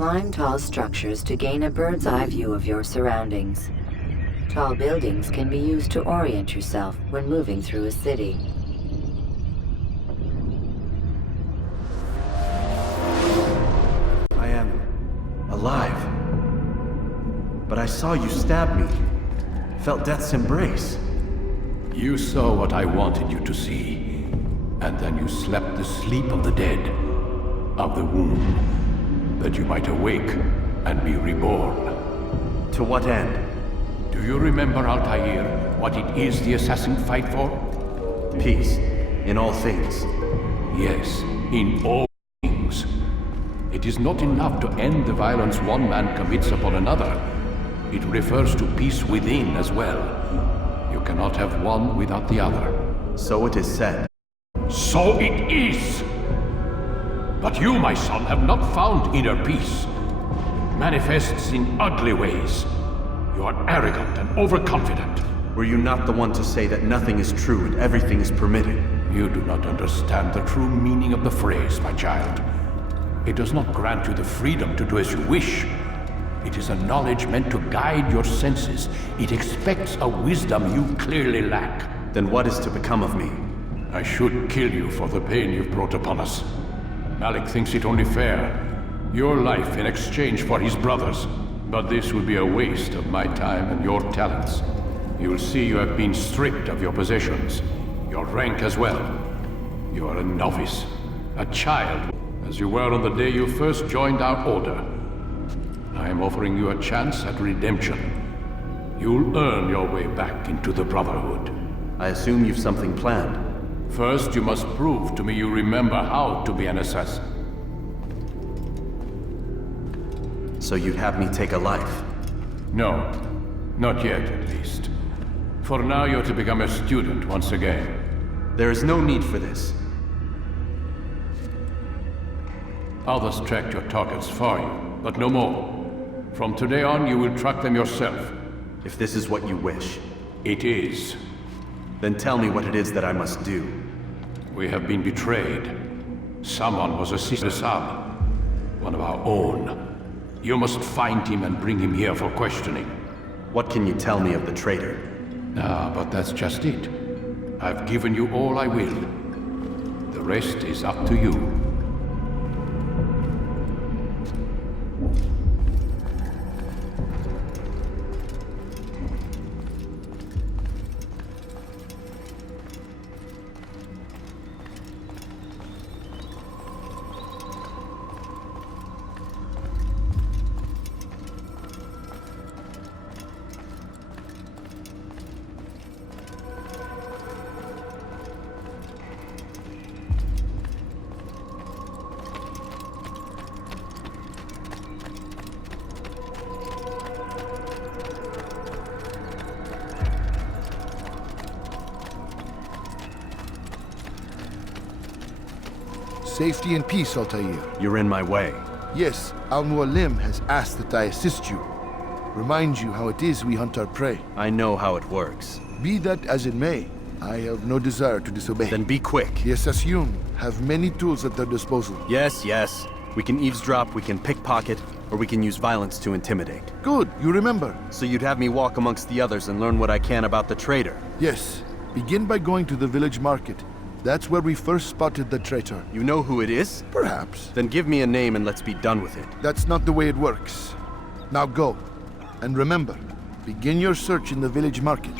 Climb tall structures to gain a bird's eye view of your surroundings. Tall buildings can be used to orient yourself when moving through a city. I am alive. But I saw you stab me. Felt death's embrace. You saw what I wanted you to see. And then you slept the sleep of the dead, of the womb, that you might awake and be reborn. To what end? Do you remember, Altair, what it is the assassins fight for? Peace, in all things. Yes, in all things. It is not enough to end the violence one man commits upon another. It refers to peace within as well. You cannot have one without the other. So it is said. So it is! But you, my son, have not found inner peace. It manifests in ugly ways. You are arrogant and overconfident. Were you not the one to say that nothing is true and everything is permitted? You do not understand the true meaning of the phrase, my child. It does not grant you the freedom to do as you wish. It is a knowledge meant to guide your senses. It expects a wisdom you clearly lack. Then what is to become of me? I should kill you for the pain you've brought upon us. Malik thinks it only fair. Your life in exchange for his brother's. But this would be a waste of my time and your talents. You will see you have been stripped of your possessions, your rank as well. You are a novice, a child, as you were on the day you first joined our order. I am offering you a chance at redemption. You'll earn your way back into the Brotherhood. I assume you've something planned. First, you must prove to me you remember how to be an assassin. So you'd have me take a life? No, not yet at least. For now, you're to become a student once again. There is no need for this. Others tracked your targets for you, but no more. From today on, you will track them yourself. If this is what you wish. It is. Then tell me what it is that I must do. We have been betrayed. Someone was assisting Assad, one of our own. You must find him and bring him here for questioning. What can you tell me of the traitor? But that's just it. I've given you all I will. The rest is up to you. Safety and peace, Altair. You're in my way. Yes, Al-Mualim has asked that I assist you. Remind you how it is we hunt our prey. I know how it works. Be that as it may, I have no desire to disobey. Then be quick. The Assassin have many tools at their disposal. Yes, yes. We can eavesdrop, we can pickpocket, or we can use violence to intimidate. Good, you remember. So you'd have me walk amongst the others and learn what I can about the traitor? Yes. Begin by going to the village market. That's where we first spotted the traitor. You know who it is? Perhaps. Then give me a name and let's be done with it. That's not the way it works. Now go. And remember, begin your search in the village market.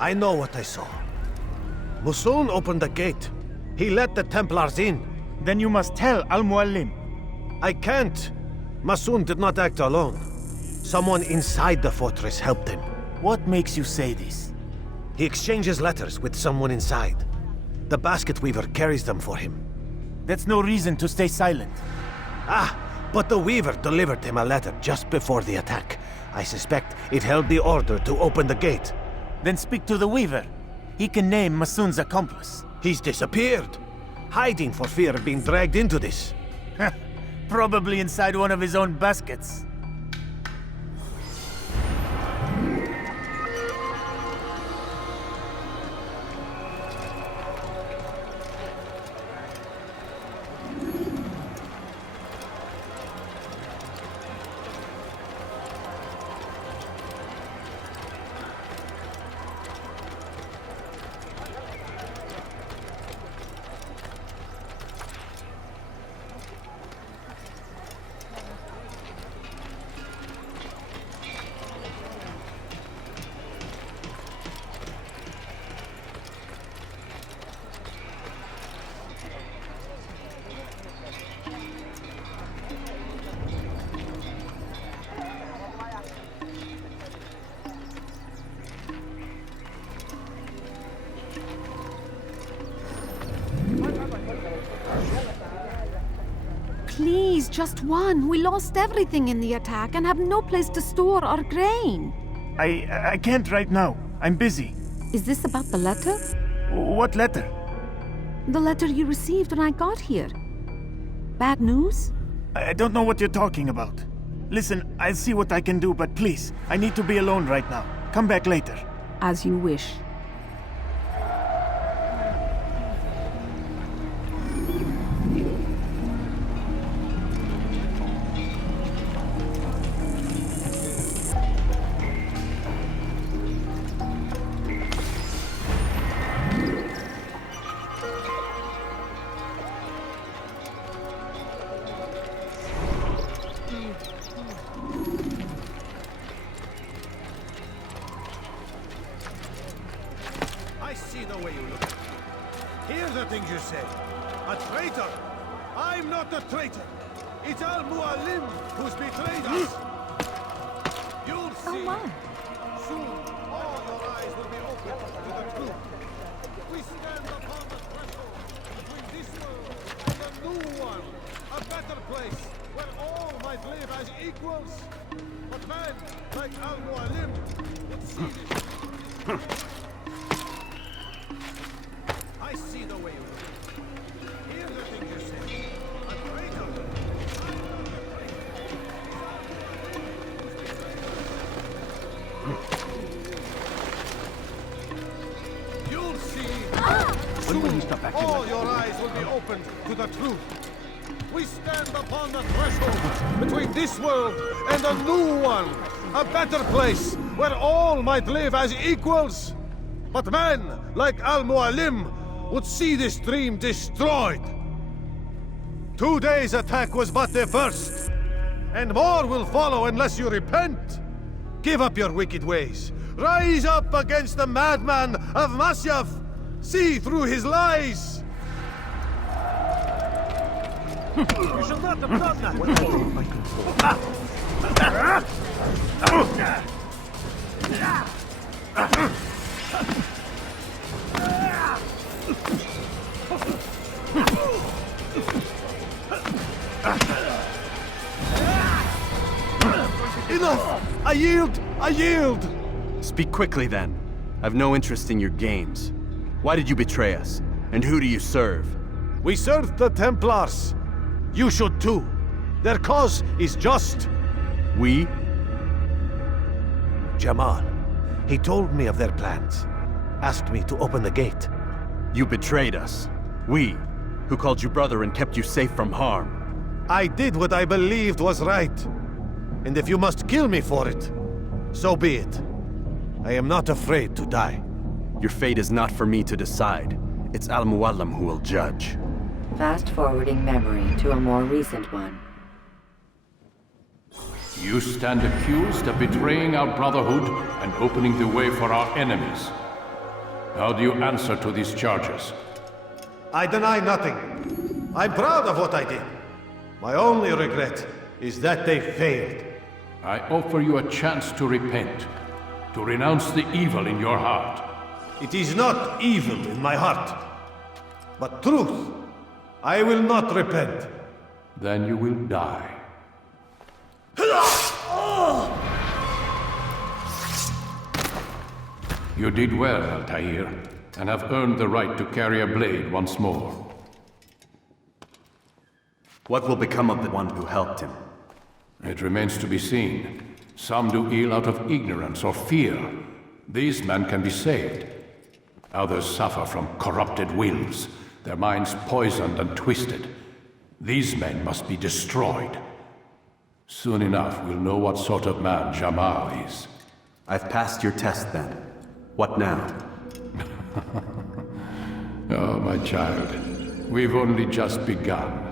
I know what I saw. Musoon opened the gate. He let the Templars in. Then you must tell Al-Mualim. I can't. Masoon did not act alone. Someone inside the fortress helped him. What makes you say this? He exchanges letters with someone inside. The basket weaver carries them for him. That's no reason to stay silent. But the weaver delivered him a letter just before the attack. I suspect it held the order to open the gate. Then speak to the weaver. He can name Masoon's accomplice. He's disappeared, hiding for fear of being dragged into this. Probably inside one of his own baskets. Please, just one. We lost everything in the attack and have no place to store our grain. I can't right now. I'm busy. Is this about the letter? What letter? The letter you received when I got here. Bad news? I don't know what you're talking about. Listen, I'll see what I can do, but please, I need to be alone right now. Come back later. As you wish. I see the way you look. Hear the things you say. A traitor! I'm not a traitor! It's Al-Mualim who's betrayed us! You'll see! Soon, all your eyes will be opened to the truth. We stand upon the threshold between this world and a new one. A better place where all might live. equals? But man, like Al-Mualim, would see this. I see the way you look. Hear the things you say. A traitor. You'll see. Soon, all your eyes will be opened to the truth. We stand upon the threshold between this world and a new one. A better place where all might live as equals. But men like Al-Mualim would see this dream destroyed. Today's attack was but the first. And more will follow unless you repent. Give up your wicked ways. Rise up against the madman of Masyaf. See through his lies. You shall not have done that. Enough! I yield! I yield! Speak quickly then. I've no interest in your games. Why did you betray us? And who do you serve? We serve the Templars. You should too. Their cause is just. We? Jamal. He told me of their plans. Asked me to open the gate. You betrayed us. We, who called you brother and kept you safe from harm. I did what I believed was right. And if you must kill me for it, so be it. I am not afraid to die. Your fate is not for me to decide. It's Al-Mualim who will judge. Fast-forwarding memory to a more recent one. You stand accused of betraying our Brotherhood and opening the way for our enemies. How do you answer to these charges? I deny nothing. I'm proud of what I did. My only regret is that they failed. I offer you a chance to repent, to renounce the evil in your heart. It is not evil in my heart, but truth. I will not repent. Then you will die. You did well, Altair, and have earned the right to carry a blade once more. What will become of the one who helped him? It remains to be seen. Some do ill out of ignorance or fear. These men can be saved. Others suffer from corrupted wills, their minds poisoned and twisted. These men must be destroyed. Soon enough, we'll know what sort of man Jamal is. I've passed your test then. What now? Oh, my child. We've only just begun.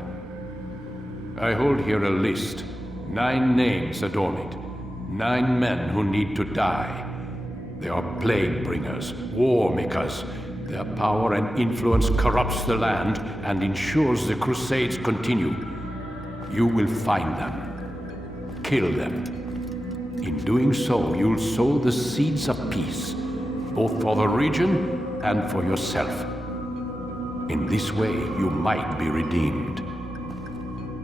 I hold here a list. 9 names adorn it. 9 men who need to die. They are plague bringers, war makers. Their power and influence corrupts the land and ensures the crusades continue. You will find them. Kill them. In doing so, you'll sow the seeds of peace, both for the region and for yourself. In this way, you might be redeemed.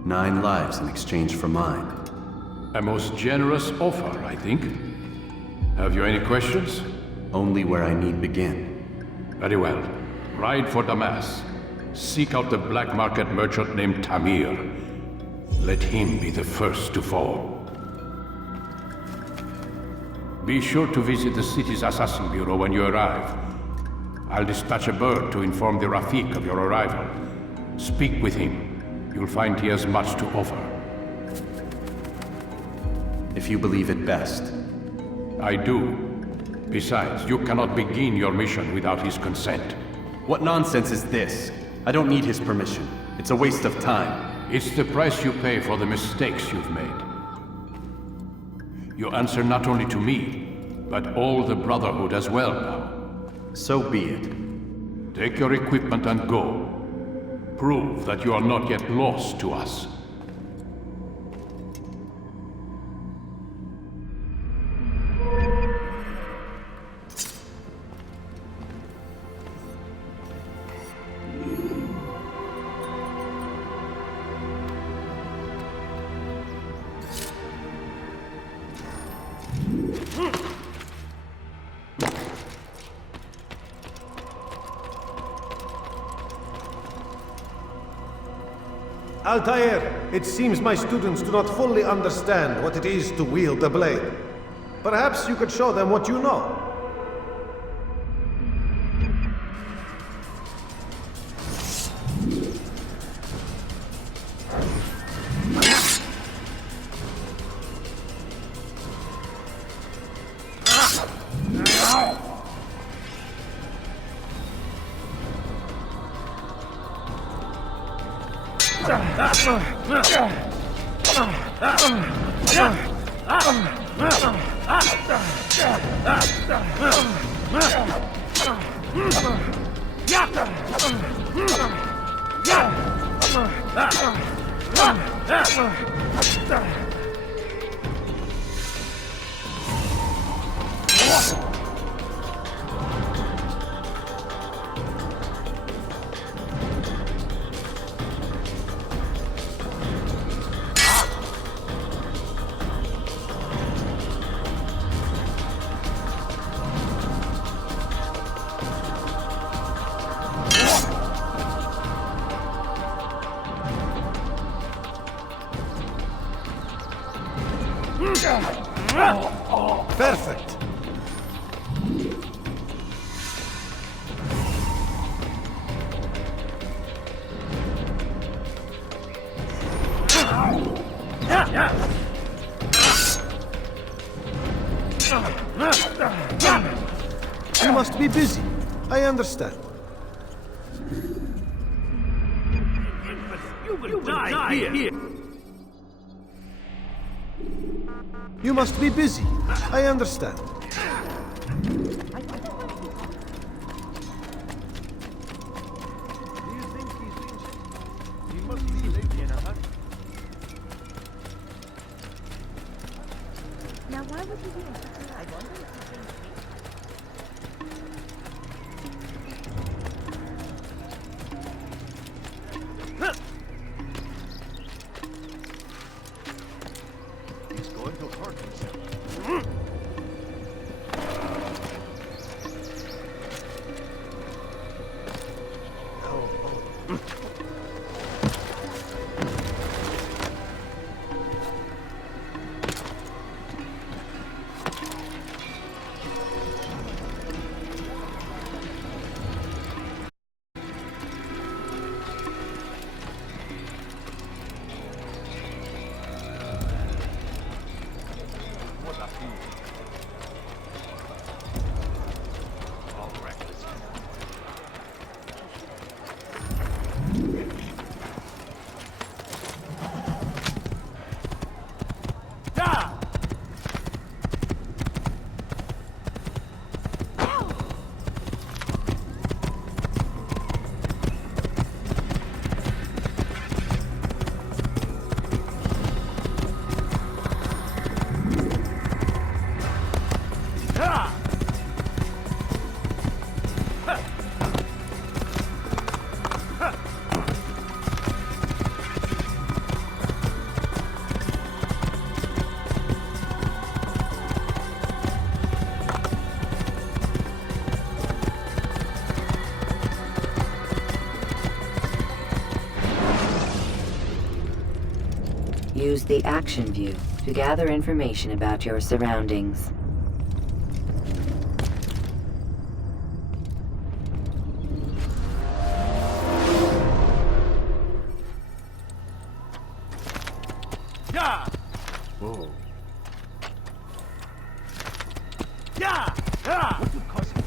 9 lives in exchange for mine. A most generous offer, I think. Have you any questions? Only where I need begin. Very well. Ride for Damas. Seek out the black market merchant named Tamir. Let him be the first to fall. Be sure to visit the city's assassin bureau when you arrive. I'll dispatch a bird to inform the Rafiq of your arrival. Speak with him. You'll find he has much to offer. If you believe it best. I do. Besides, you cannot begin your mission without his consent. What nonsense is this? I don't need his permission. It's a waste of time. It's the price you pay for the mistakes you've made. You answer not only to me, but all the Brotherhood as well now. So be it. Take your equipment and go. Prove that you are not yet lost to us. Altair, it seems my students do not fully understand what it is to wield the blade. Perhaps you could show them what you know. Perfect. You must be busy. I understand. You will die here. You must be busy. I understand. Now, why would he be in such a... I wonder if He's going to hurt himself. Use the action view to gather information about your surroundings. Yeah! Whoa. Yeah! Yeah! What would cause it?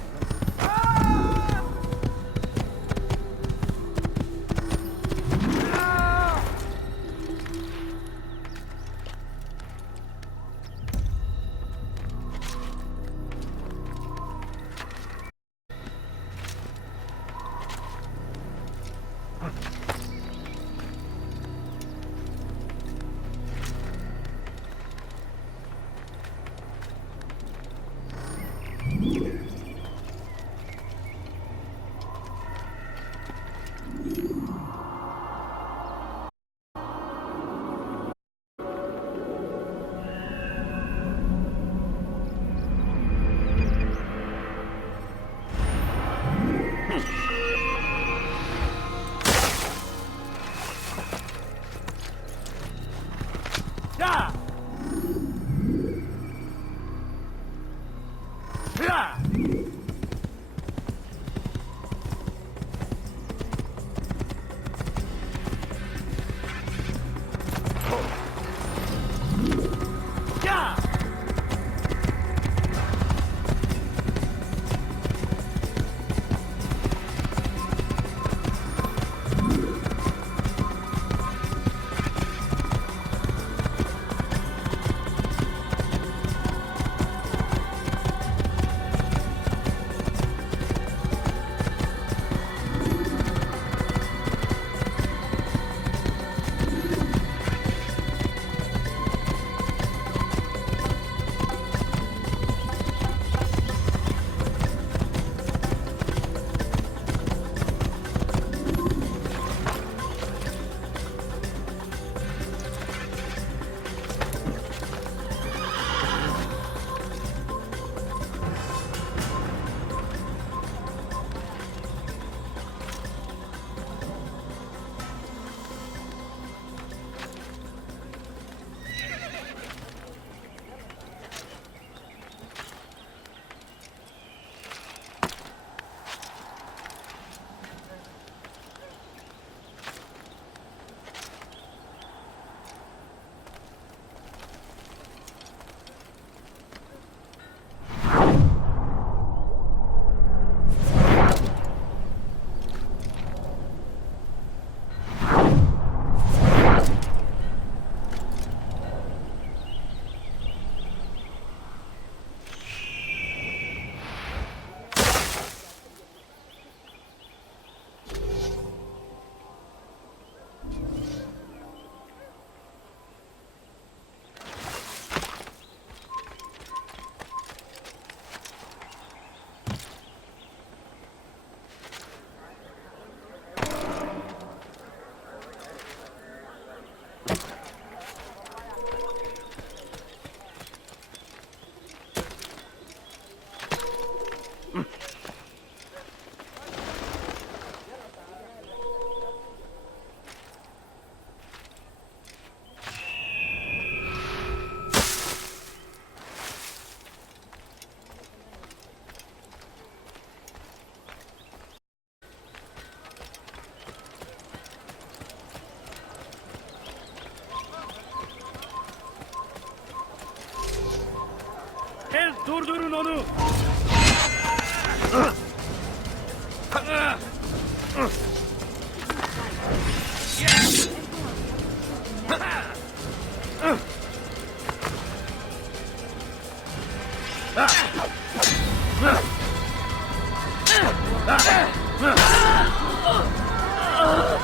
Durdurun onu.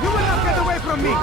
You will not get away from me!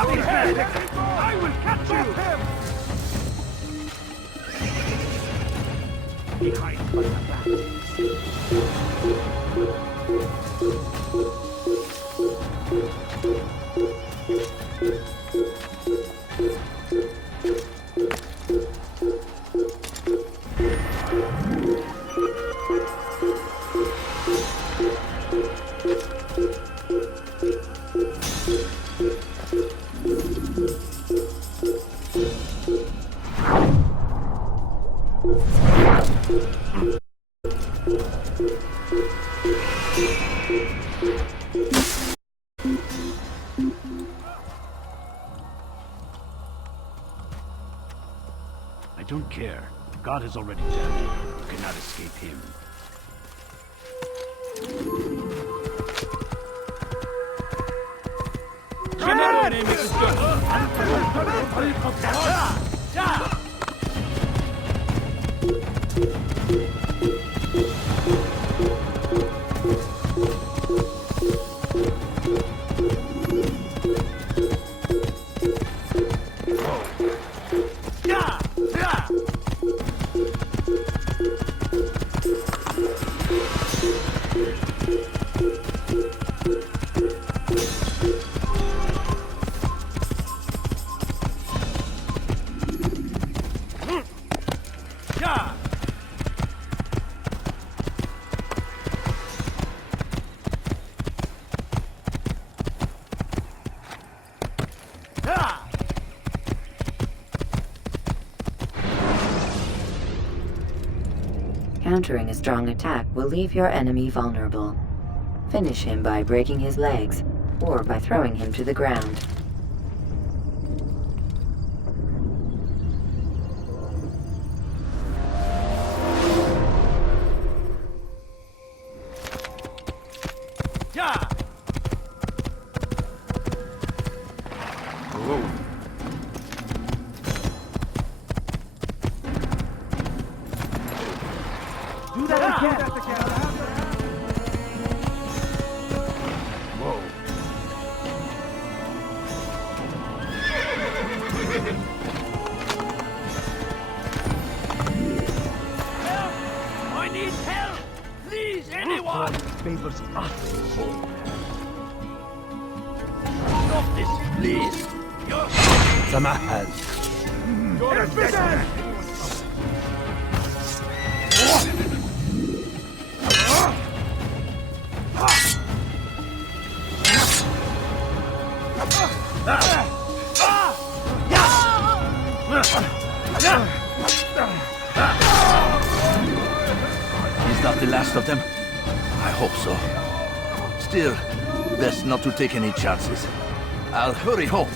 I will catch you! Behind my back. I don't care. God has already dealt. You cannot escape him. Countering a strong attack will leave your enemy vulnerable. Finish him by breaking his legs, or by throwing him to the ground. I need help! Please, anyone! Favors us. Stop this, please! Samahad. Is that the last of them? I hope so. Still, Best not to take any chances. I'll hurry home.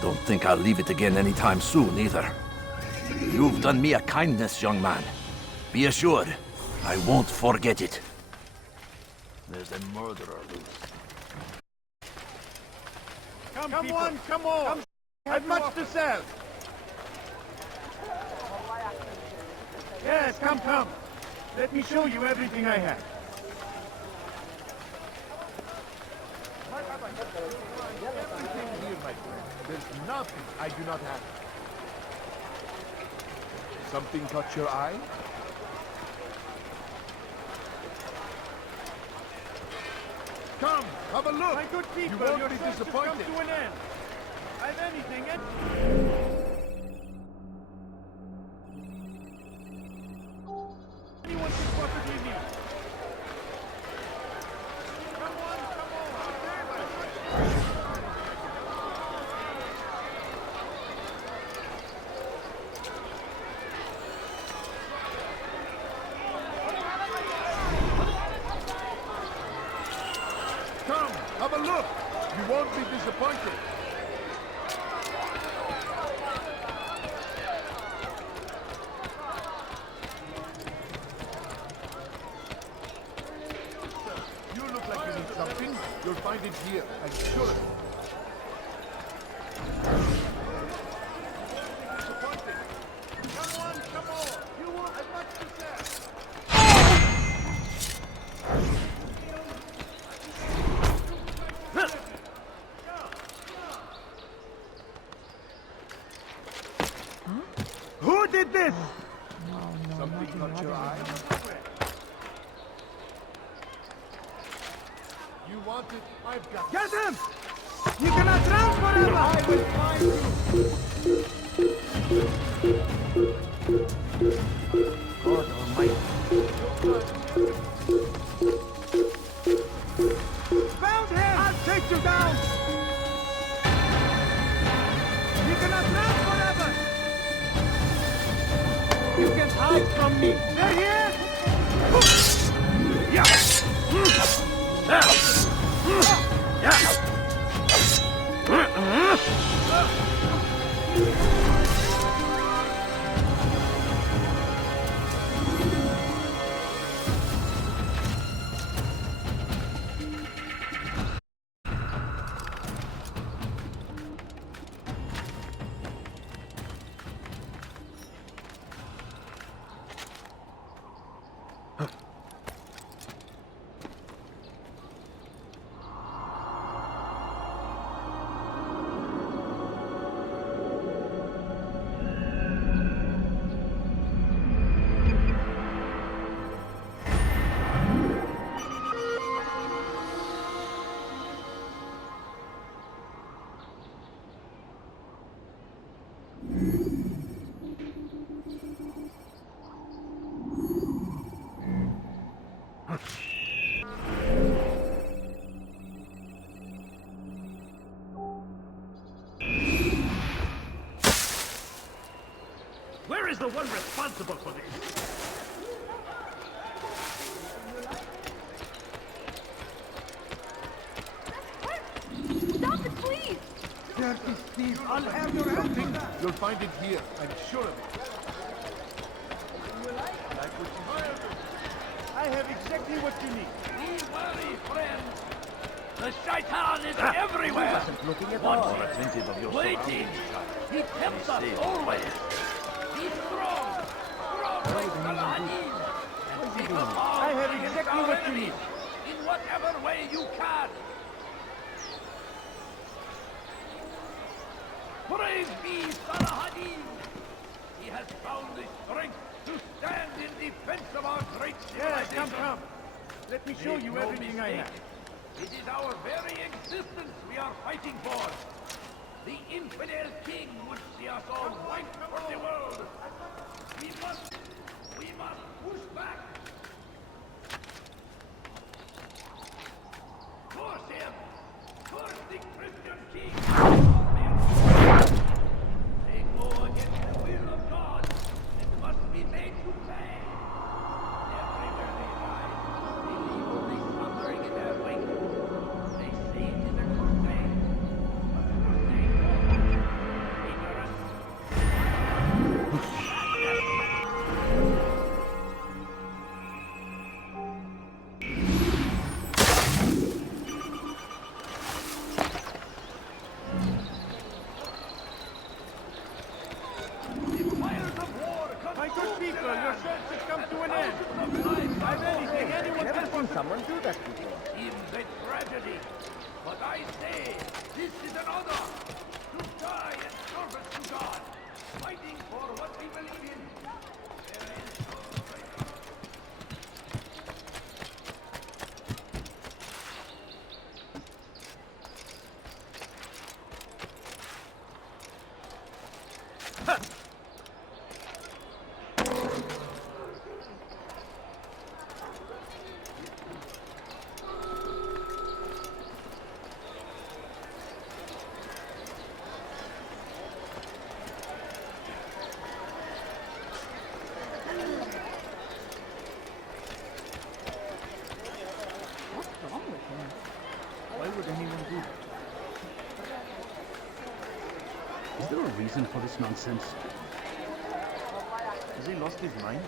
Don't think I'll leave it again anytime soon, either. You've done me a kindness, young man. Be assured, I won't forget it. There's a murderer loose. Come on, come on! I've much to sell! Yes, come. Let me show you everything I have. Everything here, my friend. There's nothing I do not have. Something caught your eye? Come, have a look! My good people, you won't your be search has disappointed. come to an end. I've anything and... Anyone can possibly need. Come on! Come, have a look! You won't be disappointed. You look like you need something. You'll find it here, I'm sure of it. Disappointed. Come on! You won't have much to say. Who did this? Something caught your eye? You want it? I've got it. Get him! You cannot drown forever! I will find you! God almighty. Found him! I'll take you down! You cannot drown forever! You can hide from me! There he is! Yeah! Where is the one responsible for this? Stop it, please! Dirty thief! I'll have your Something? You'll find it here, I'm sure of it. I have exactly what you need. Be wary, friend. The shaitan is everywhere. One more attentive of your waiting. He tempts us always. Be strong. Strong like Saladin. And take a I have exactly what you need. in whatever way you can. Praise be Saladin. He has found the strength to stand in defense of our great Yes, civilization. come. Let me show you No everything I mistake. have. It is our very existence we are fighting for. The infidel king would see us all wiped from the world. We must push back. Force him. Force the Christian king. They go against the will of God and must be made to pay. Everywhere they ride, they leave only slumbering in their wake. They fighting for what we believe in. Why would anyone do that? Is there a reason for this nonsense? Has he lost his mind?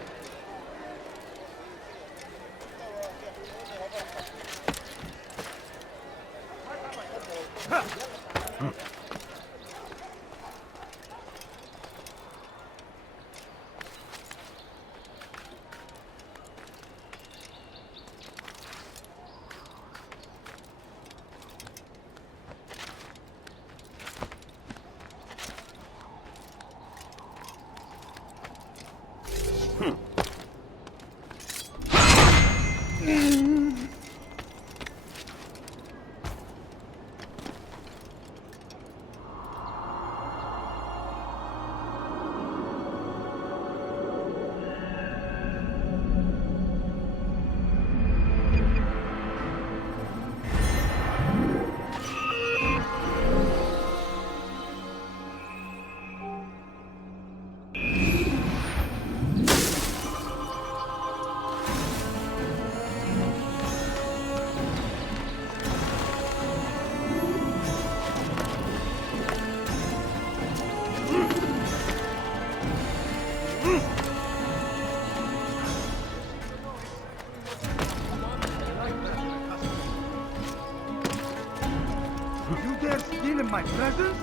You dare steal in my presence?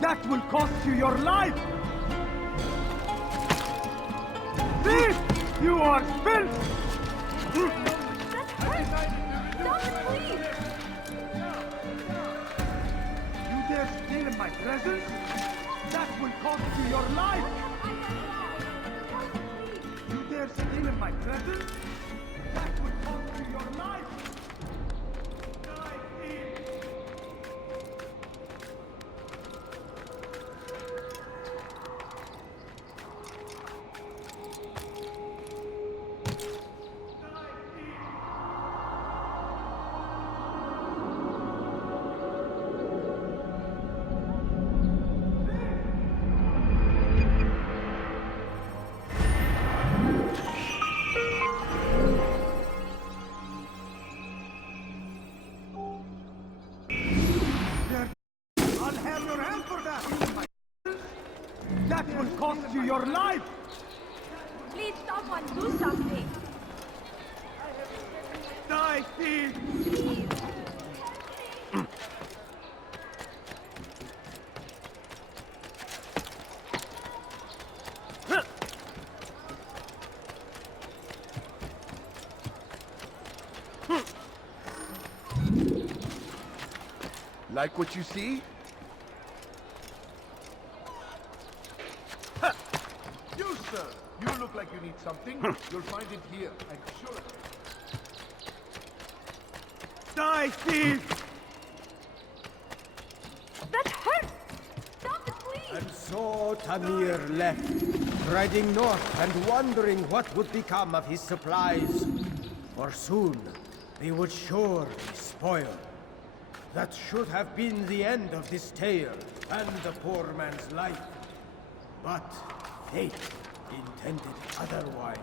That will cost you your life! Thief! You are filth! That hurts! Stop it, please! You dare steal in my presence? That will cost you your life! You dare steal in my presence? That will cost you your life! Die, thief! I'll have your hand for that! That will cost you your life! Please, someone do something! Die, thief! Please! Like what you see? You, sir! You look like you need something. You'll find it here, I'm sure. Die, thief! That hurts! Stop it, please! And so Tamir left, riding north and wondering what would become of his supplies. For soon, they would surely spoil. That should have been the end of this tale and the poor man's life. But fate intended otherwise.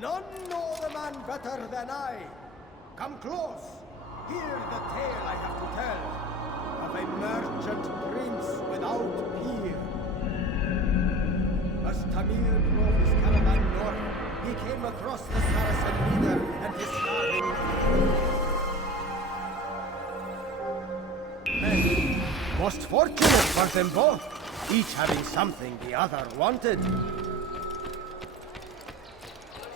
None know the man better than I. Come close. Hear the tale I have to tell of a merchant prince without peer. As Tamir drove his caravan north, he came across the Saracen leader and his starving men. Most fortunate for them both, each having something the other wanted.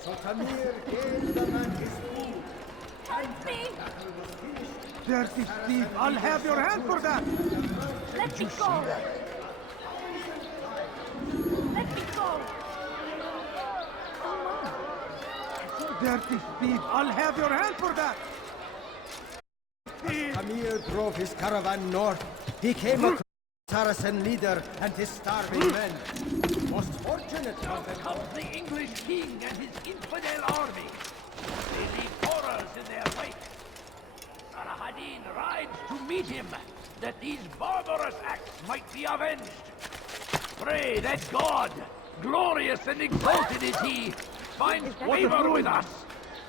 So Tamir gave the man his food. Help me! The battle was finished, dirty thief! I'll have your hand for that! Let me go! Let me go! Dirty thief! I'll have your hand for that! Amir drove his caravan north. He came across the Saracen leader and his starving men. Most fortunate Now of them comes the English king and his infidel army. They leave horrors in their wake. Saladin rides to meet him, that these barbarous acts might be avenged. Pray that God, glorious and exalted is he, finds favor with us,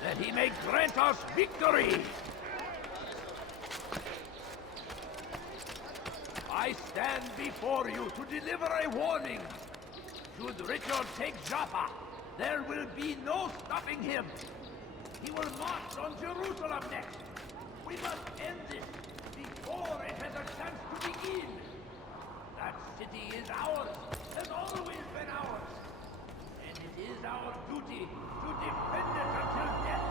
that he may grant us victory. I stand before you to deliver a warning. Should Richard take Jaffa, there will be no stopping him. He will march on Jerusalem next. We must end this before it has a chance to begin. That city is ours, has always been ours. And it is our duty to defend it until death.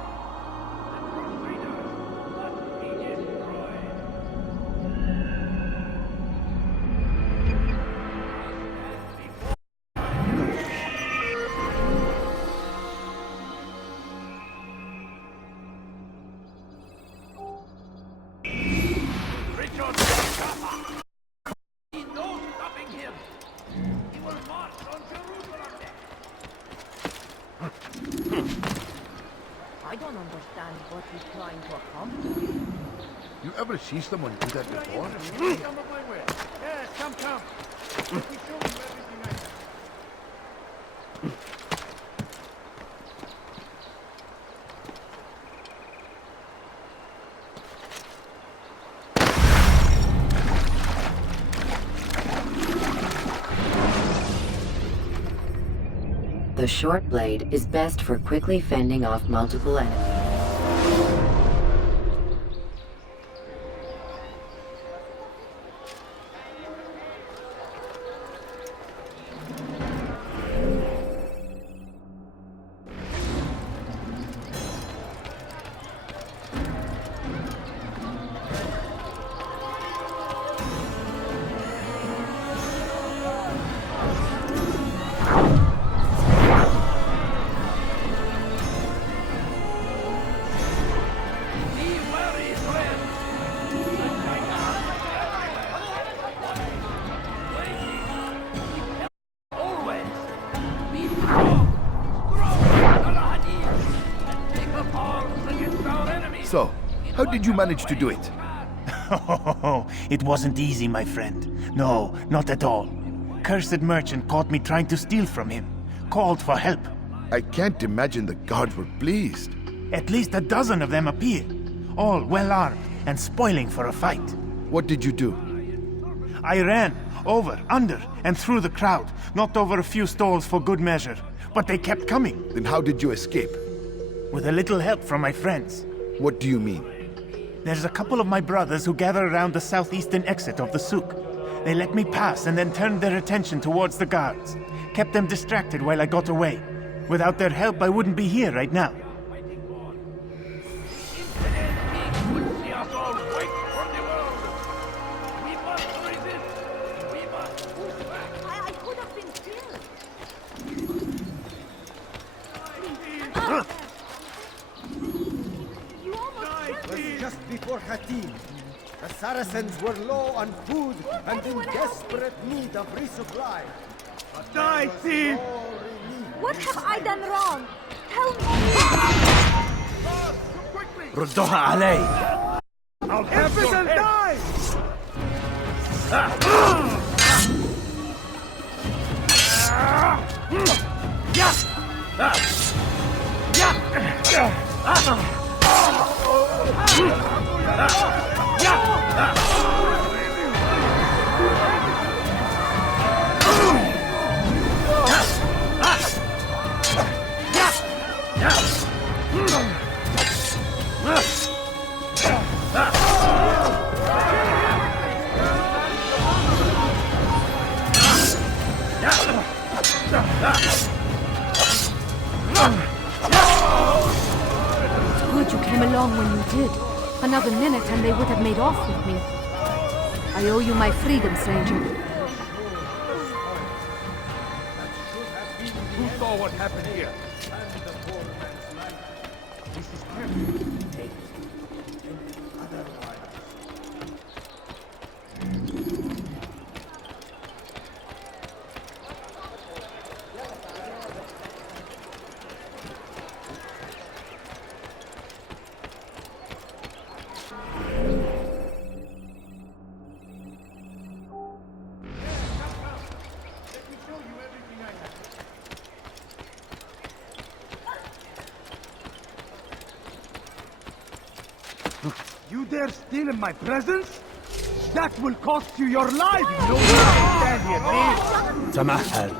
The Crusaders must be destroyed. I don't understand what he's trying to accomplish. You ever see someone do that before? Come my way. Yes, come. Let me show you everything I have. The short blade is best for quickly fending off multiple enemies. So, how did you manage to do it? It wasn't easy, my friend. No, not at all. Cursed merchant caught me trying to steal from him. Called for help. I can't imagine the guards were pleased. At least a dozen of them appeared. All well armed and spoiling for a fight. What did you do? I ran over, under, and through the crowd. Knocked over a few stalls for good measure. But they kept coming. Then how did you escape? With a little help from my friends. What do you mean? There's a couple of my brothers who gather around the southeastern exit of the souk. They let me pass and then turned their attention towards the guards. Kept them distracted while I got away. Without their help, I wouldn't be here right now. I could have been killed. You almost killed me. just before Khatim. The Saracens were low on food and in desperate need of resupply. Die, thief! What have I done wrong? Tell me. ردوها علي. I'll have your head! Die! Good you came along when you did. another minute and they would have made off with me. I owe you my freedom, stranger. Who saw what happened here? This is careful. Take otherwise. You dare steal in my presence? That will cost you your life! No way to stand here, please! تمهل.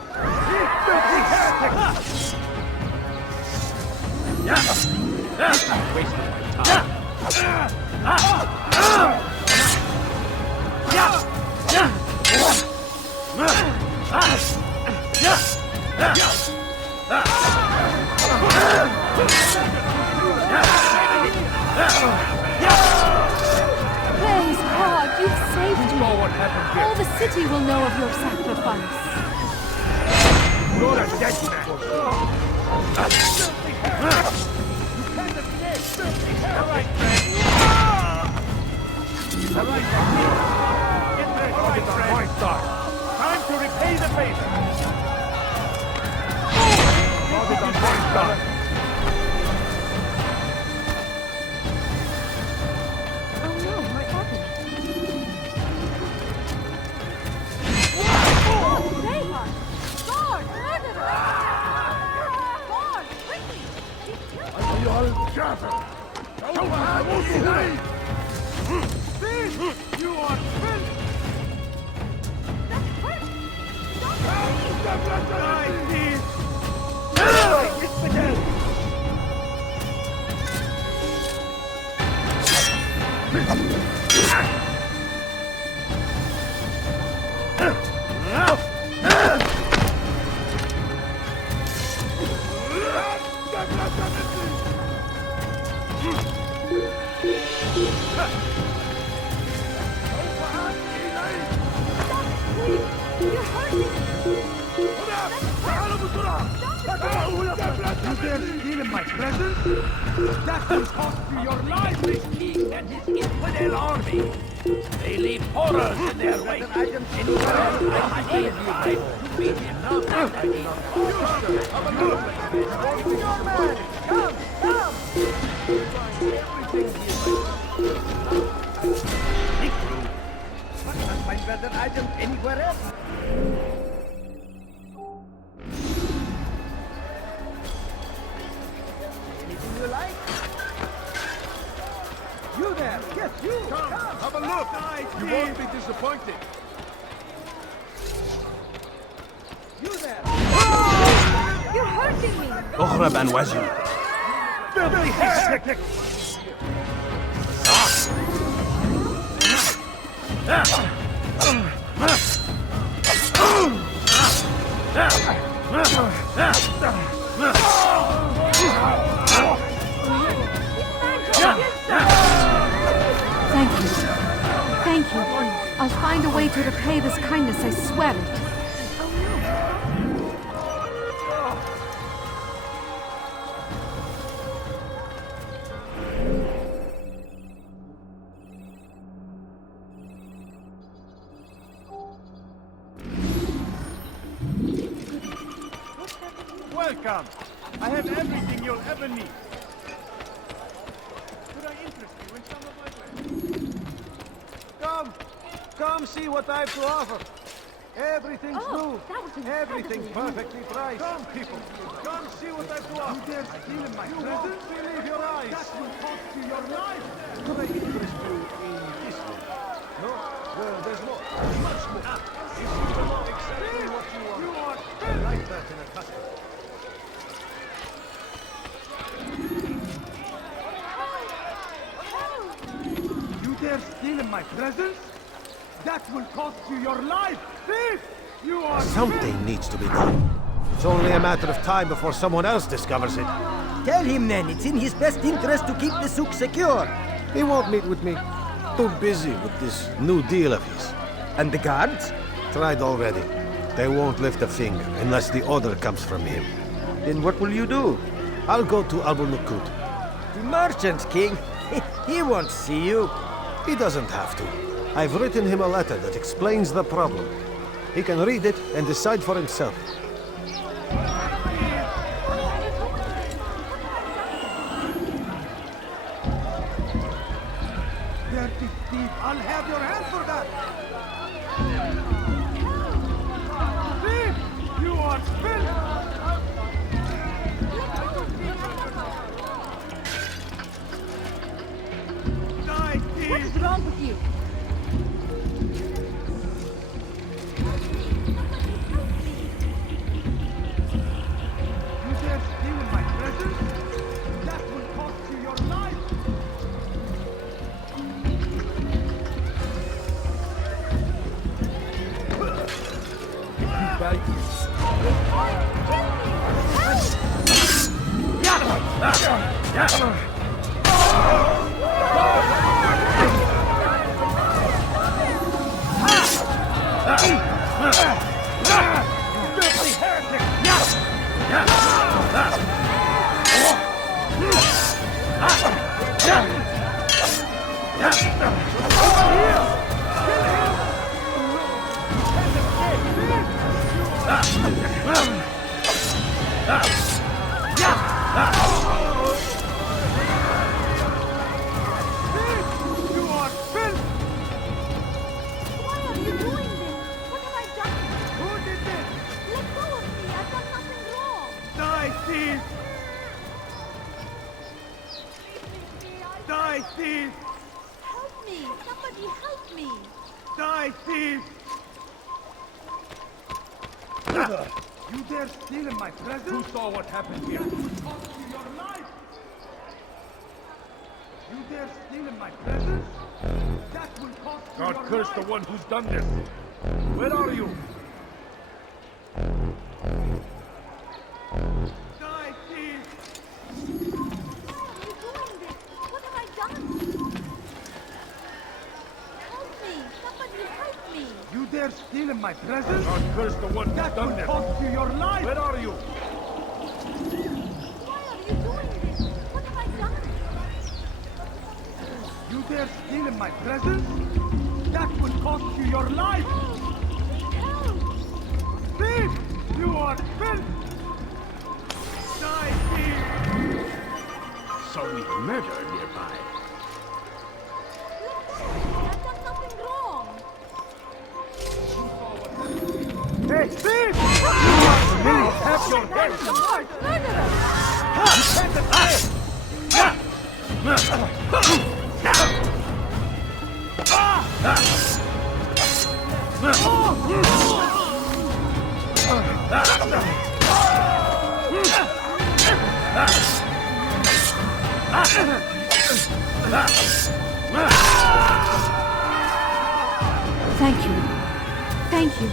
Praise God, you've saved me. What happened here? All the city will know of your sacrifice. You're a dead man. All right, get ready. All right, point star. Time to repay the favor. Hold it on point star. Oh no, my body. Rayhart! Guard! Murderer! Guard! Quickly! She's killed me! You all gather! Don't hide! You are filth! That's hurt! Stop It's the dead! You're hurting me! You dare steal in my presence? That will cost you your life! This king and his infidel army. They leave horrors in their wake. Anywhere else I need time to meet him. I need Find better items anywhere else. Anything you like? You there! Yes, you! Come, have a look! You won't be disappointed. You there! You're hurting me! اهرب عن وجهي. Filthy heretic! Thank you. Thank you. I'll find a way to repay this kindness, I swear it. Welcome! I have everything you'll ever need. Could I interest you in some of my wares? Come see what I have to offer. Everything's new. Everything's perfectly priced. Come, people. Come see what I have to offer. You dare steal in my presence? Believe your eyes. That will cost you your life. Could I interest you in this one? No? Well, there's more. Much more. If you know exactly what you want. You are like that in a custom. You dare steal in my presence? That will cost you your life! Thief! You are... Something needs to be done. It's only a matter of time before someone else discovers it. Tell him then, it's in his best interest to keep the souk secure. He won't meet with me. Too busy with this new deal of his. And the guards? Tried already. They won't lift a finger unless the order comes from him. Then what will you do? I'll go to Albunukut. The merchant king? He won't see you. He doesn't have to. I've written him a letter that explains the problem. He can read it and decide for himself. Dirty thief, I'll have your hand for that! Thief! You are filth! Die, thief! What is wrong with you? You dare steal my treasures? That will cost you your life! Die, thief! Help me! Somebody help me! Die, thief! You dare steal my presents? Who saw what happened here? That will cost you your life! You dare steal my presents? That will cost you your life! God curse the one who's done this! Where are you? Die, thief! You dare steal my presents? God curse the one who's done this! That will cost you your life! Where are you? Why are you doing this? What have I done? You dare steal my presents? That will cost you your life! Help! Thief! You are filth! Die, thief! Some murder nearby. I've done nothing wrong! Hey, thief! You have your head! Murderer! Thank you. Thank you.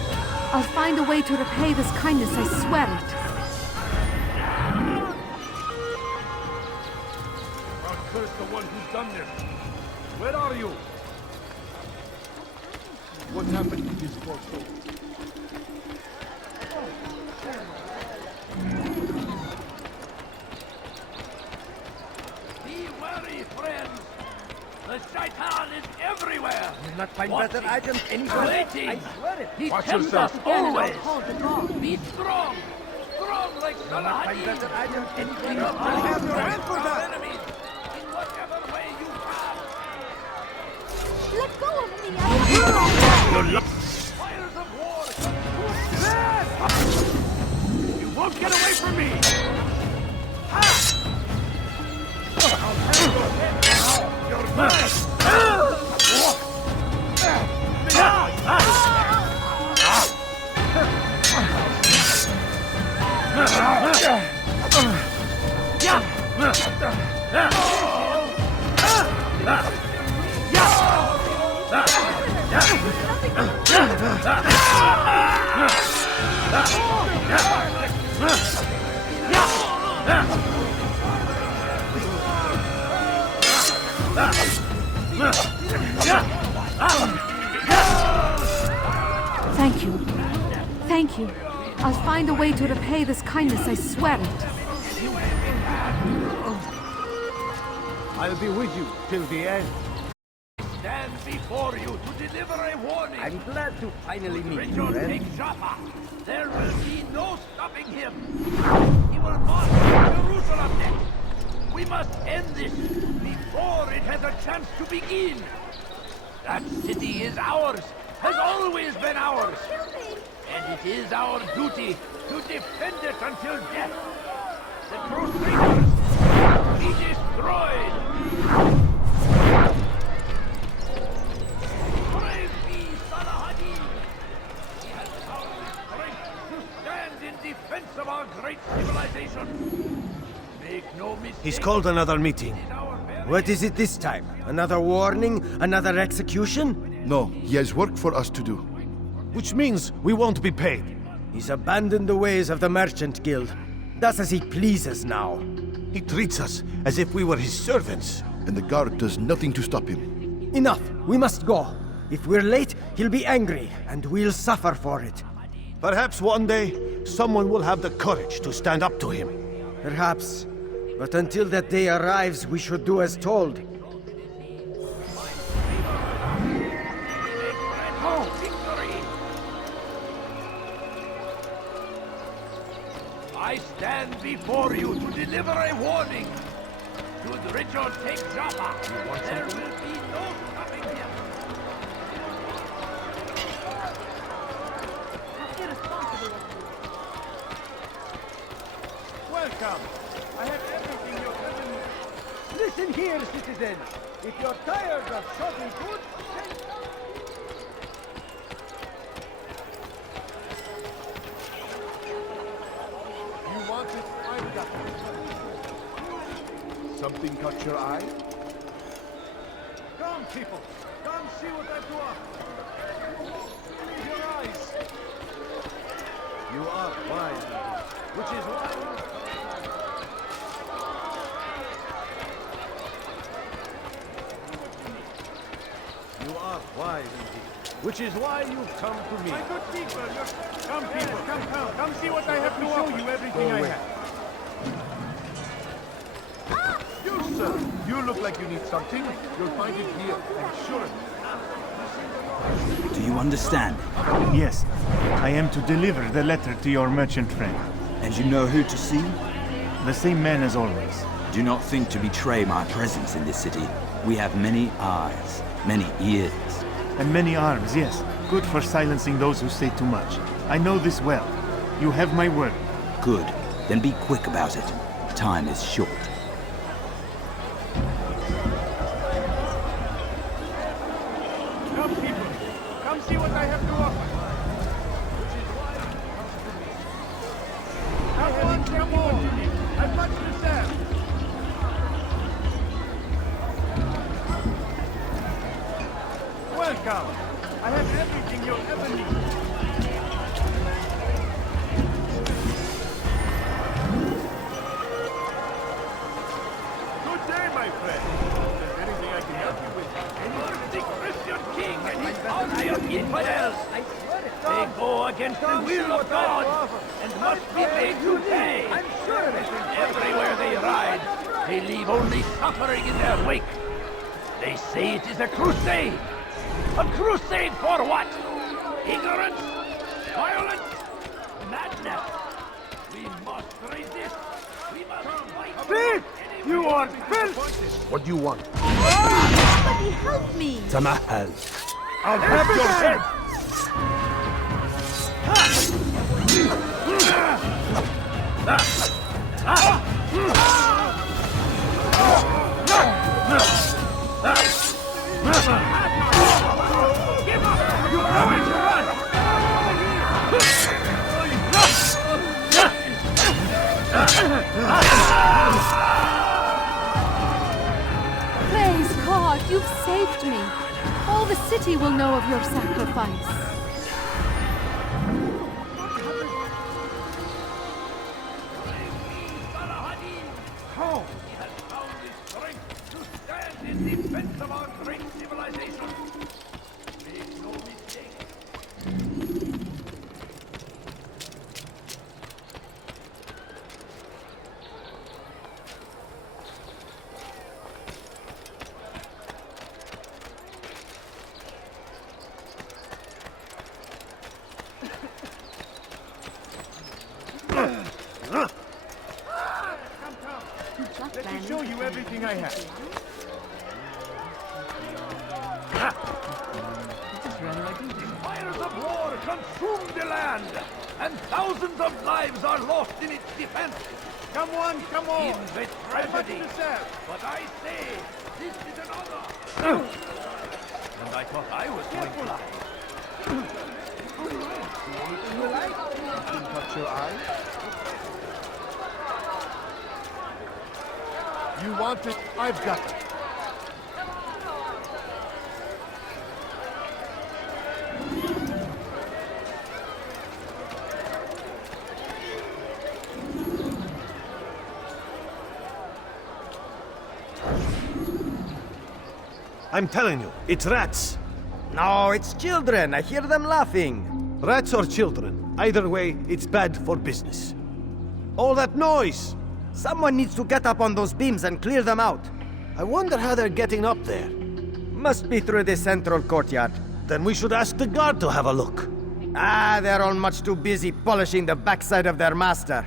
I'll find a way to repay this kindness, I swear it. God curse the one who's done this! Where are you? What happened to this poor soul? Be wary, friends! The shaitan is everywhere! You'll not find better items anywhere. Waiting! I swear it. He Watch tempts yourself. us always! Call the god. Be strong! Strong like You'll not find better Salah items anywhere. I'll have your hand for our that! enemies in whatever way you can! Let go of me! Fires of war! You won't get away from me! You're mine! Thank you. Thank you. I'll find a way to repay this kindness, I swear it. I'll be with you till the end. Stand before you to deliver a warning. I'm glad to finally meet you, Richard friend. takes Jaffa. There will be no stopping him. He will march to Jerusalem next. We must end this before it has a chance to begin. That city is ours, has always been ours. And it is our duty to defend it until death. The Crusaders be destroyed. Brave be Salahadin. He has found the strength to stand in defense of our great civilization. Make no mistake. He's called another meeting. What is it this time? Another warning? Another execution? No, he has work for us to do. Which means we won't be paid. He's abandoned the ways of the Merchant Guild. Does as he pleases now. He treats us as if we were his servants. And the guard does nothing to stop him. Enough! We must go. If we're late, he'll be angry, and we'll suffer for it. Perhaps one day, someone will have the courage to stand up to him. Perhaps. But until that day arrives, we should do as told. I stand before you to deliver a warning. Should Richard take Jaffa, there will be no stopping him. Welcome. I have everything you're having. Listen here, citizen. If you're tired of shopping food, then... You want it? I've got it. Something caught your eye? Come, people. Come see what I do offer. Leave your eyes. You are wise, which is why... You are wise indeed, which is why you've come to me. My good people, come people, come see what I have to offer. Show you everything I have. You, sir. You look like you need something. You'll find it here, I'm sure. Do you understand? Yes, I am to deliver the letter to your merchant friend. And you know who to see? The same man as always. Do not think to betray my presence in this city. We have many eyes, many ears. And many arms, yes. Good for silencing those who say too much. I know this well. You have my word. Good. Then be quick about it. Time is short. Come, people. Come see what I have to offer. I have come on. I've much to sell. Welcome. I have everything you'll ever need. Good day, my friend. Is there anything I can help you with? The Christian king and his army of infidels. They go against the will of God and must be made to pay. I'm sure of it. Everywhere they ride, they leave only suffering in their wake. They say it is a crusade. A crusade for what? Ignorance? Violence? Madness? We must resist. We must fight. Thief! You are filth! What do you want? Somebody help me! Tamahal. I'll have your head! Praise God, you've saved me. All the city will know of your sacrifice. He has found the strength to stand in defense everything I have. Fires of war consume the land, and thousands of lives are lost in its defense. Come on, come on! In the tragedy. But I say, this is another. And I thought I was going to lie. You like? Didn't touch your eye? You want it? I've got it. I'm telling you, it's rats. No, it's children. I hear them laughing. Rats or children. Either way, it's bad for business. All that noise! Someone needs to get up on those beams and clear them out. I wonder how they're getting up there. Must be through the central courtyard. Then we should ask the guard to have a look. Ah, they're all much too busy polishing the backside of their master.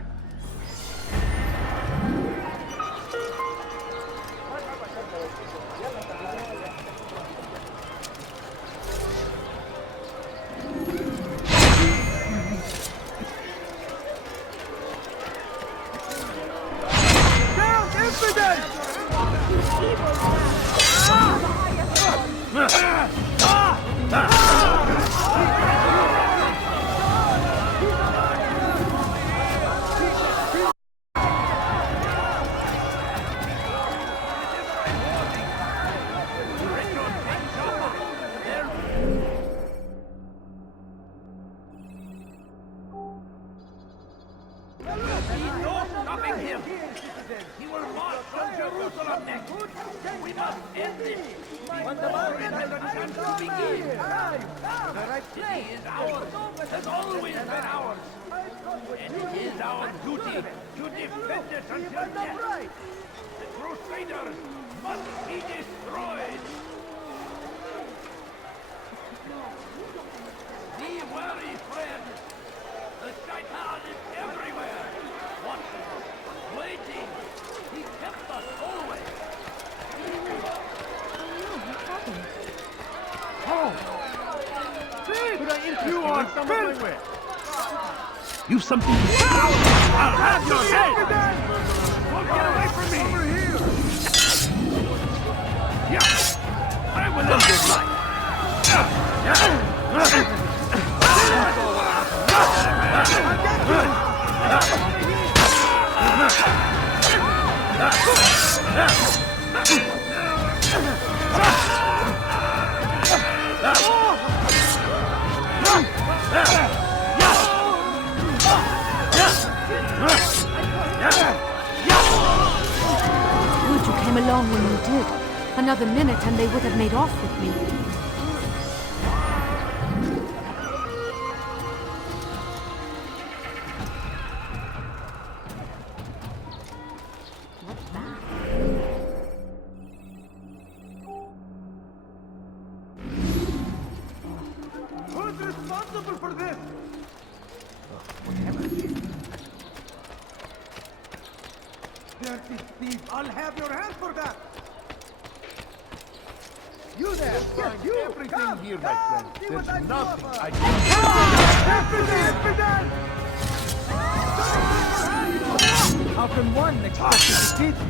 You've something to say? I'll have your head! Don't get away from me! Over here! Yeah! I will end your life! Good you came along when you did. Another minute and they would have made off with me. Who's responsible for this? Dirty thief! I'll have your hand for that! You there! Yes, you! Everything come, here, my friend. There's nothing I can do. How can one expect to defeat me?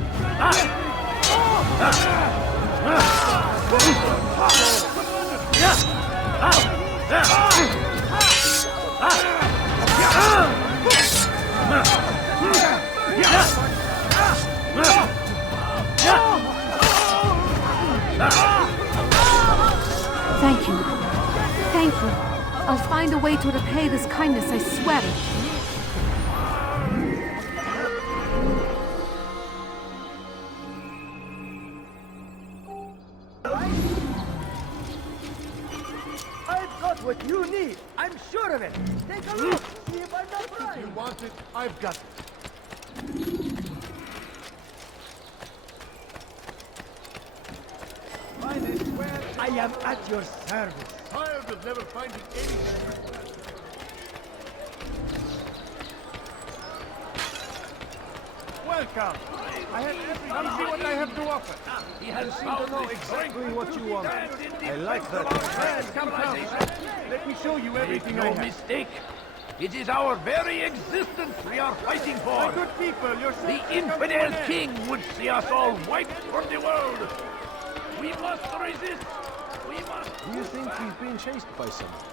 Thank you. Thank you. I'll find a way to repay this kindness, I swear it. I've got what you need. I'm sure of it. Take a look. See if I'm not right. You want it? I've got it. I am at your service. Tired of never finding anything. Welcome. Come see what I have to offer. He has seem to know exactly what you want. I like that. Come. Let me show you everything I have. No mistake. It is our very existence we are fighting for. My good people, the infidel king would see us all wiped from the world. We must resist. We must. Do you think he's being chased by someone?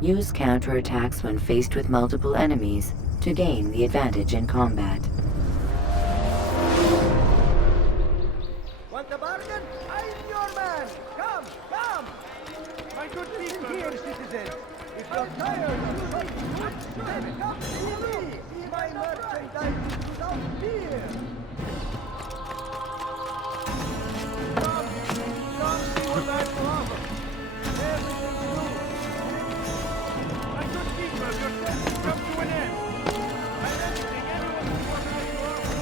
Use counterattacks when faced with multiple enemies to gain the advantage in combat. Want a bargain? I'm your man! Come! My good people. Here, citizens! If you're tired of fighting good, then come see me! My merchandise is without fear! Come see what I have to offer. Everything's new. My good people, your death has come to an end. I'm anything anyone can what I have to offer.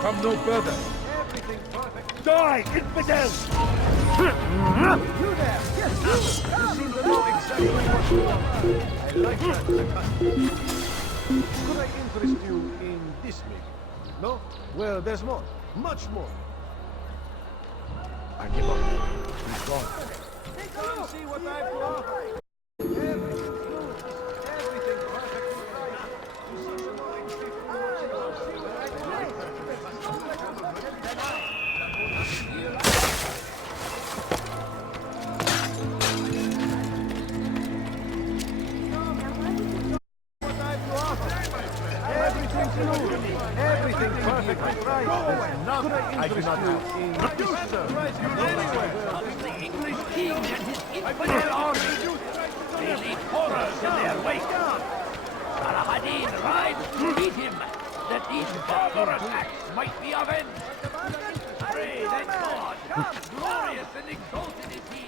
Come no further. Everything's perfect. Die, infidel! You there! Yes, you! You seem to know exactly what you want. I like that. Could I interest you in this maybe? No? Well, there's more. Much more. I give up. He's gone. Take a Come look! see what I have to offer. Everything's new. Everything's perfectly right. You seem to know exactly what you want. See what I Everything's new. Everything's perfectly right. Could I interest you in this, sir? The English king and his infidel army. They leave horrors in their wake. Saladin rides to meet him, that these further attacks might be avenged. Pray that God, glorious and exalted is he,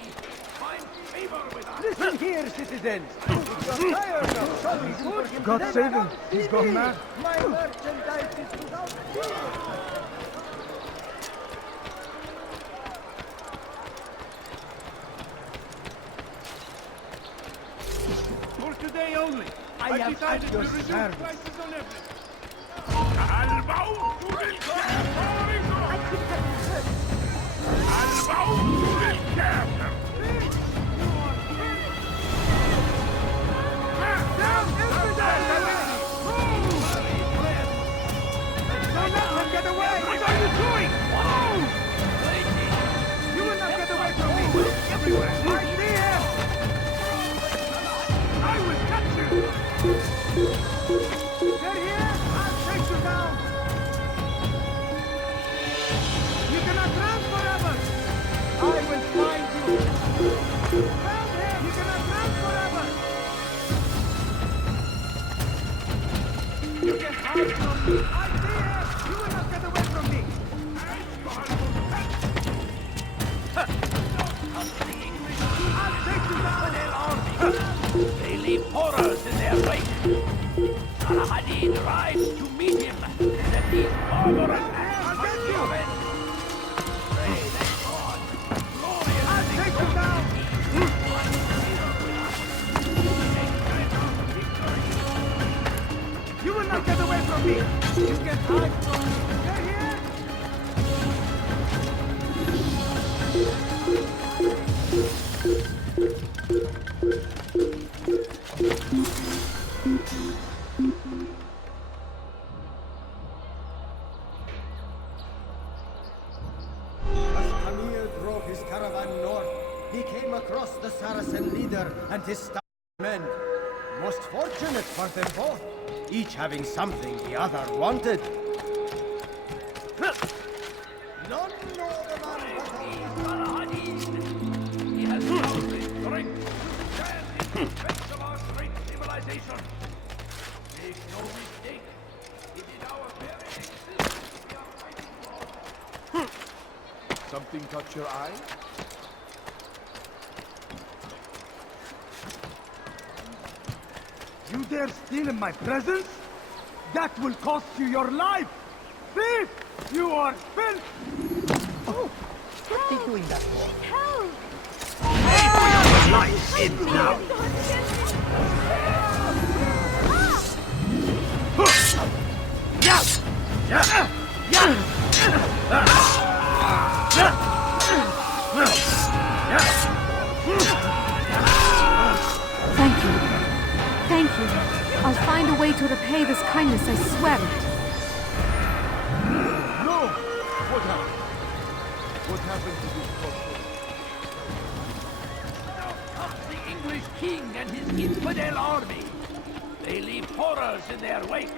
find favor with us. Listen here, citizens! If you're tired of shopping good, God then save him. come He's see gone me. mad. My merchandise is without fear! For today only. I am decided at to your reduce service. prices on everything. Albaut to the I could have been hurt. Albaut to the captain. Down, infidel! No, let get away! What are you doing? You will not get away from me! Everywhere. I see him! I will catch you. They're here! I'll take you down! You cannot run forever! I will find you! Found him! You cannot run forever! You can hide from me! I see him! You will not get away from me! I'll take you down! They leave horrors in their wake. Saladin rides to meet him, that these barbarous acts might be avenged. Pray that God, glorious I'll take you down! You will not get away from me! You can hide from me! They're here! As Camille drove his caravan north, he came across the Saracen leader and his men. Most fortunate for them both, each having something the other wanted. None know the man better. Saladin. He has found his strength to stand in defense of our great civilization. Make no mistake, nearby. You dare steal in my presence? That will cost you your life! Thief! You are filth! Oh! What's he doing that for? Help! Pay for your life in now! Thank you. Thank you. I'll find a way to repay this kindness, I swear it. No! What happened? What happened to this poor? Now comes the English king and his infidel army. They leave horrors in their wake.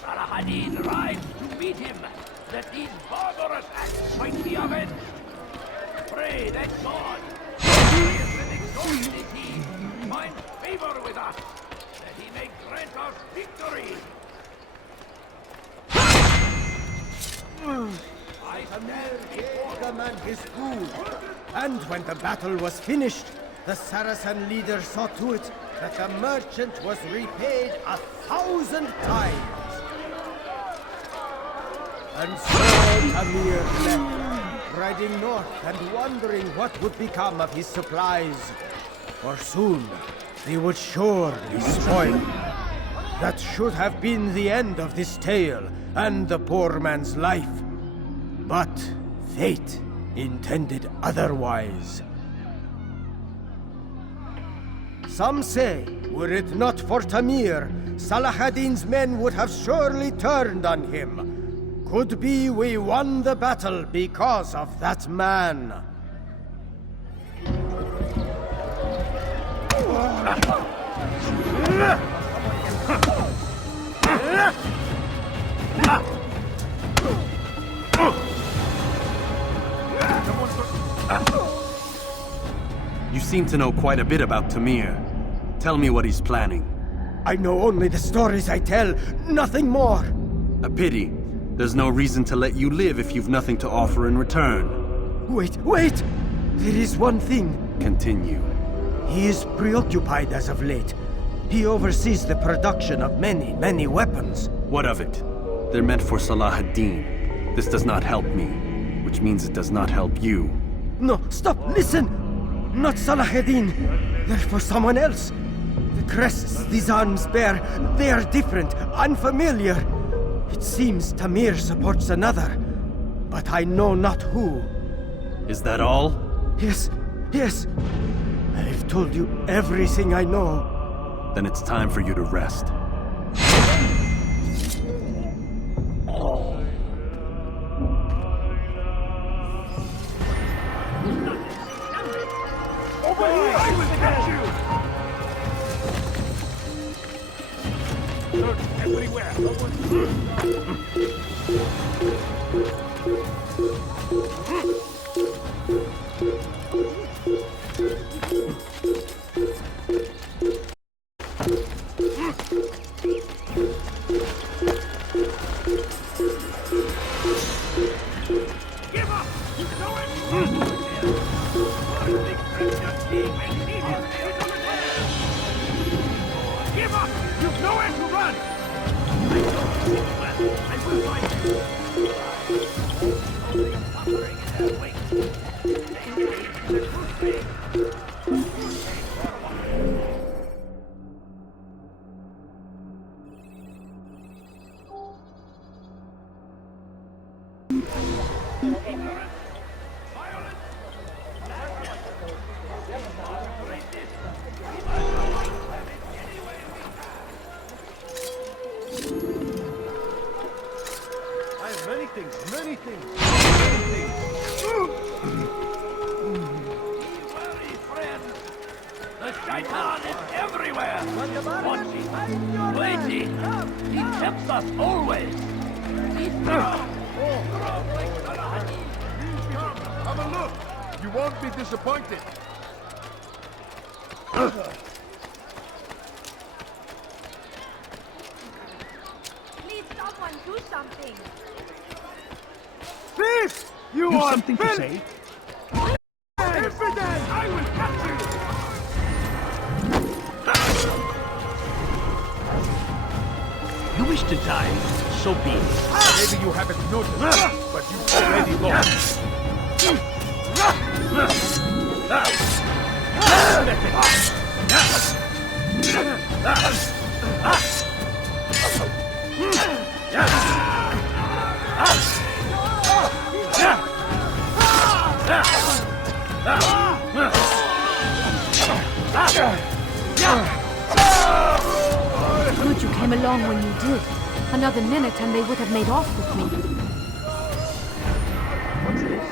Salah-ad-Din rides to meet him, that these barbarous acts might be avenged. Pray that God, glorious and exalted is he, find favor with us, that he may grant us victory. I stand before Him and his food. And when the battle was finished, the Saracen leader saw to it that the merchant was repaid 1,000 times. And so Tamir left, riding north and wondering what would become of his supplies. For soon they would surely spoil. That should have been the end of this tale and the poor man's life. But fate intended otherwise. Some say, were it not for Tamir, Salah-ad-Din's men would have surely turned on him. Could be we won the battle because of that man. You seem to know quite a bit about Tamir. Tell me what he's planning. I know only the stories I tell, nothing more. A pity. There's no reason to let you live if you've nothing to offer in return. Wait! There is one thing. Continue. He is preoccupied as of late. He oversees the production of many weapons. What of it? They're meant for Salah-ad-Din. This does not help me, which means it does not help you. No, stop, listen! Not Salah-ad-Din. They're for someone else. The crests these arms bear, they are different, unfamiliar. It seems Tamir supports another, but I know not who. Is that all? Yes. I've told you everything I know. Then it's time for you to rest. Over here! I will catch you! Search everywhere! Give up! You know it! Give up! You've nowhere to run! I will find you! Only suffering in their wake. They lead the crusade. Many things. Be wary, friend. The shaitan is everywhere. Watching, waiting. He tempts us always. He's strong. Strong like Salah-ad-Din. Have a look. You won't be disappointed. Please, someone do something. Thief! You You've are something to filth! say? to die, so be it. Maybe you haven't noticed, but you've already lost. Good you came along when you did. Another minute and they would have made off with me. What's this?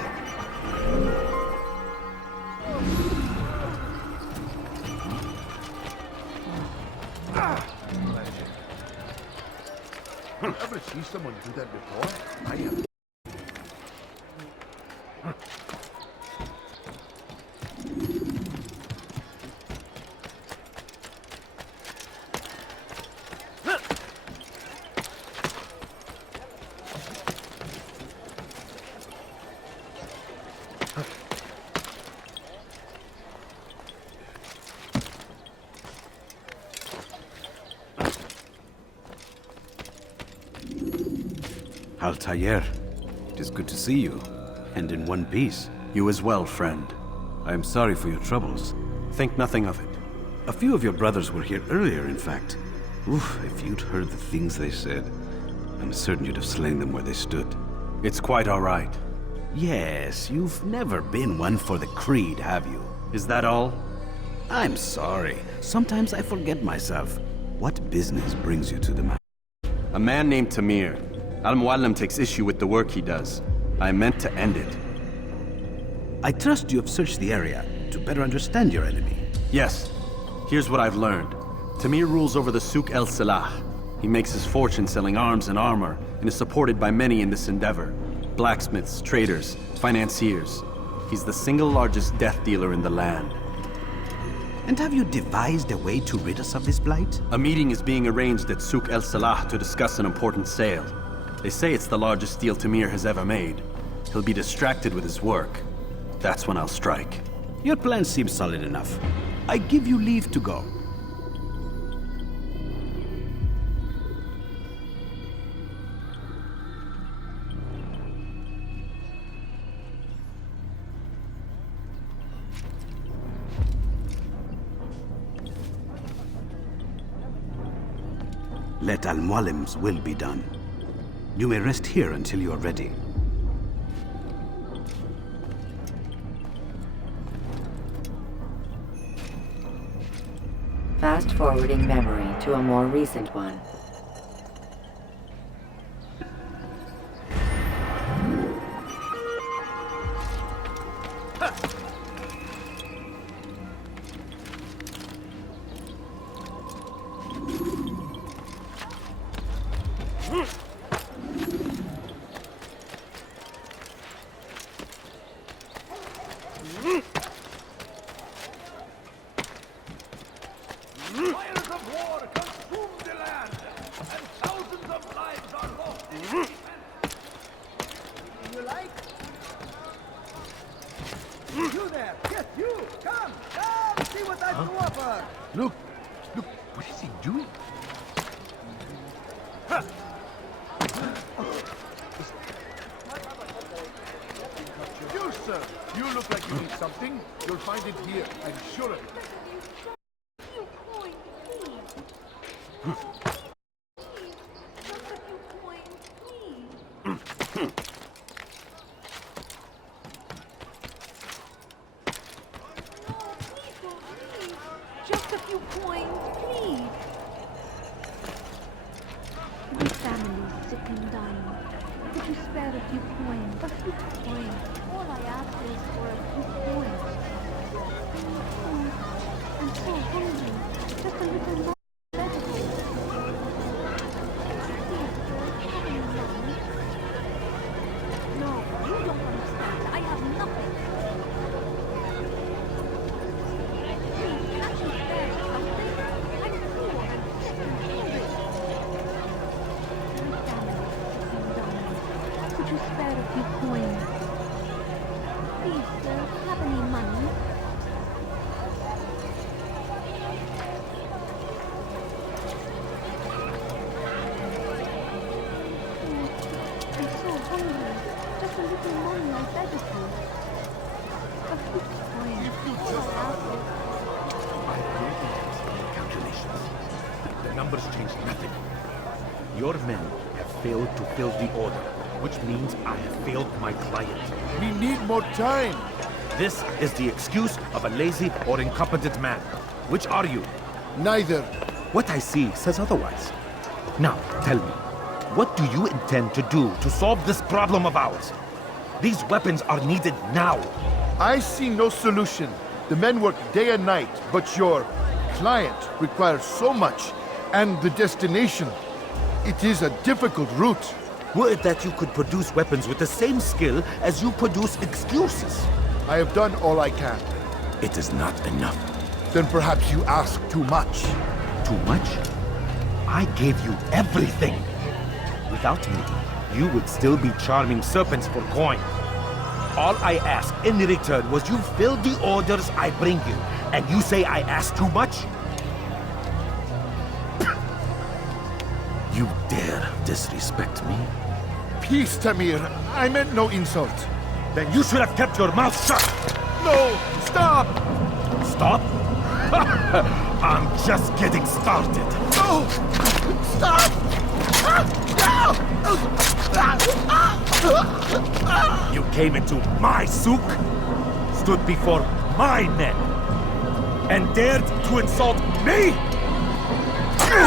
Ever see someone do that before? I have. Altair, it is good to see you, and in one piece. You as well, friend. I am sorry for your troubles. Think nothing of it. A few of your brothers were here earlier, in fact. Oof, if you'd heard the things they said, I'm certain you'd have slain them where they stood. It's quite all right. Yes, you've never been one for the creed, have you? Is that all? I'm sorry. Sometimes I forget myself. What business brings you to the mountain? A man named Tamir. Al-Muallim takes issue with the work he does. I meant to end it. I trust you have searched the area to better understand your enemy. Yes. Here's what I've learned. Tamir rules over the Souk El Salah. He makes his fortune selling arms and armor, and is supported by many in this endeavor. Blacksmiths, traders, financiers. He's the single largest death dealer in the land. And have you devised a way to rid us of this blight? A meeting is being arranged at Souk El Salah to discuss an important sale. They say it's the largest deal Tamir has ever made. He'll be distracted with his work. That's when I'll strike. Your plan seems solid enough. I give you leave to go. Let Al-Muallim's will be done. You may rest here until you are ready. Fast-forwarding memory to a more recent one. Fires of war consume the land, and thousands of lives are lost in defense. You like? You there! Yes, you! Come! Come! See what I've to offer! Look! Look! What is he doing? You, sir! You look like you need something. You'll find it here. I'm sure of it. Just a few coins, please. My family's sick and dying. Could you spare a few coins? A few coins. All I ask is for a few coins. I'm so hungry. Just a little more vegetables. No, you don't understand. I have nothing. Please, can't you spare something? I'm poor and sick and hungry. My family is sick and dying. Could you spare a few coins? Please, sir, have any money? numbers change nothing. Your men have failed to fill the order, which means I have failed my client. We need more time. This is the excuse of a lazy or incompetent man. Which are you? Neither. What I see says otherwise. Now, tell me, what do you intend to do to solve this problem of ours? These weapons are needed now. I see no solution. The men work day and night, but your client requires so much, and the destination. It is a difficult route. Were it that you could produce weapons with the same skill as you produce excuses? I have done all I can. It is not enough. Then perhaps you ask too much. Too much? I gave you everything. Without me, you would still be charming serpents for coin. All I ask in return was you fill the orders I bring you, and you say I ask too much? You dare disrespect me? Peace, Tamir. I meant no insult. Then you should have kept your mouth shut! No! Stop! Stop? I'm just getting started. No! Stop! You came into my souk, stood before my men, and dared to insult me? You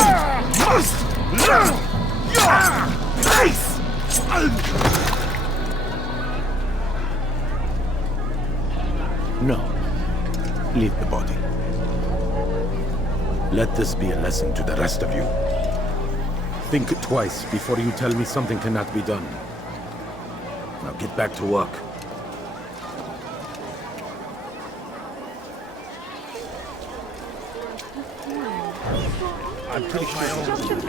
must learn your place! No. Leave the body. Let this be a lesson to the rest of you. Think twice before you tell me something cannot be done. Now get back to work. I'm pretty sure I can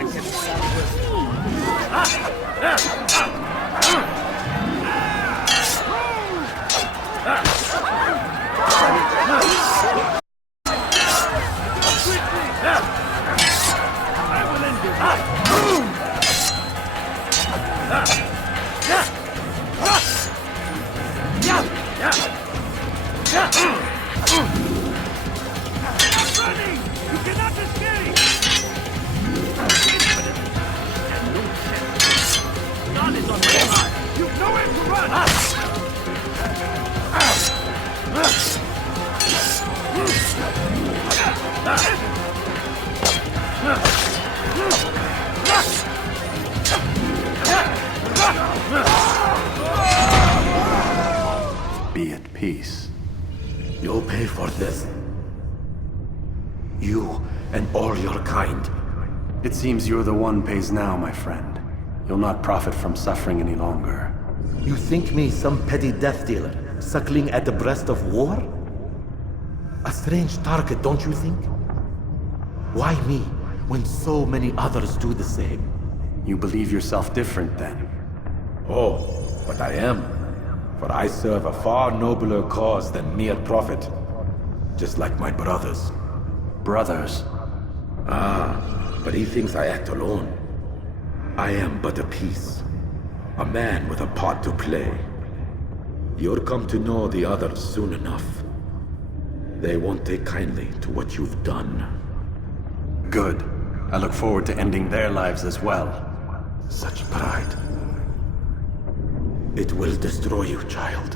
Be at peace. You'll pay for this. You and all your kind. It seems you're the one pays now, my friend. You'll not profit from suffering any longer. You think me some petty death dealer, suckling at the breast of war? A strange target, don't you think? Why me, when so many others do the same? You believe yourself different, then? Oh, but I am. For I serve a far nobler cause than mere profit. Just like my brothers. Brothers? Ah, but he thinks I act alone. I am but a piece. A man with a part to play. You'll come to know the others soon enough. They won't take kindly to what you've done. Good. I look forward to ending their lives as well. Such pride. It will destroy you, child.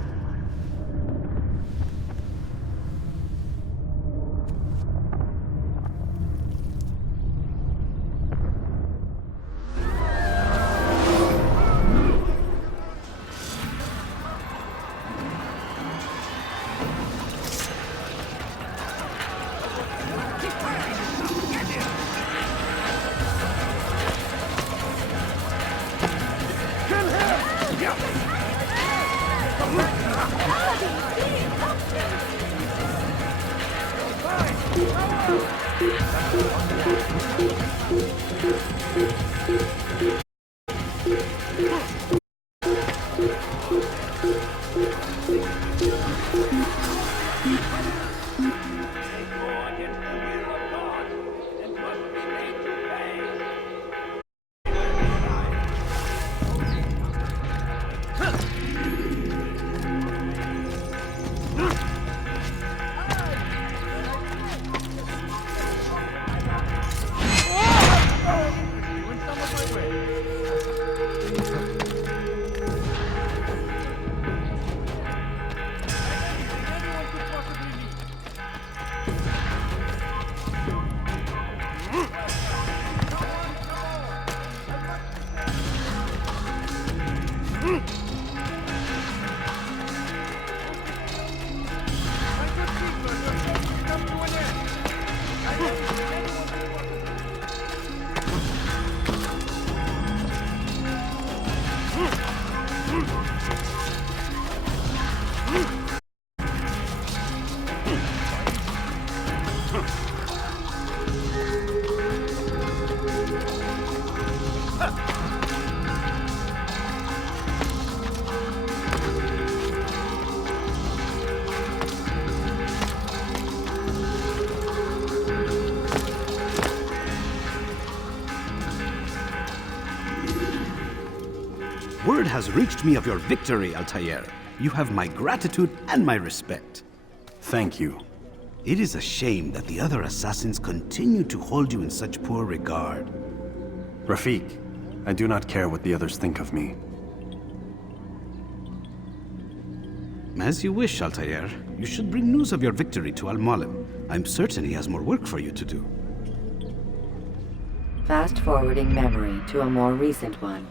Word has reached me of your victory, Altair. You have my gratitude and my respect. Thank you. It is a shame that the other assassins continue to hold you in such poor regard. Rafik, I do not care what the others think of me. As you wish, Altair. You should bring news of your victory to Al-Mualim. I'm certain he has more work for you to do. Fast-forwarding memory to a more recent one.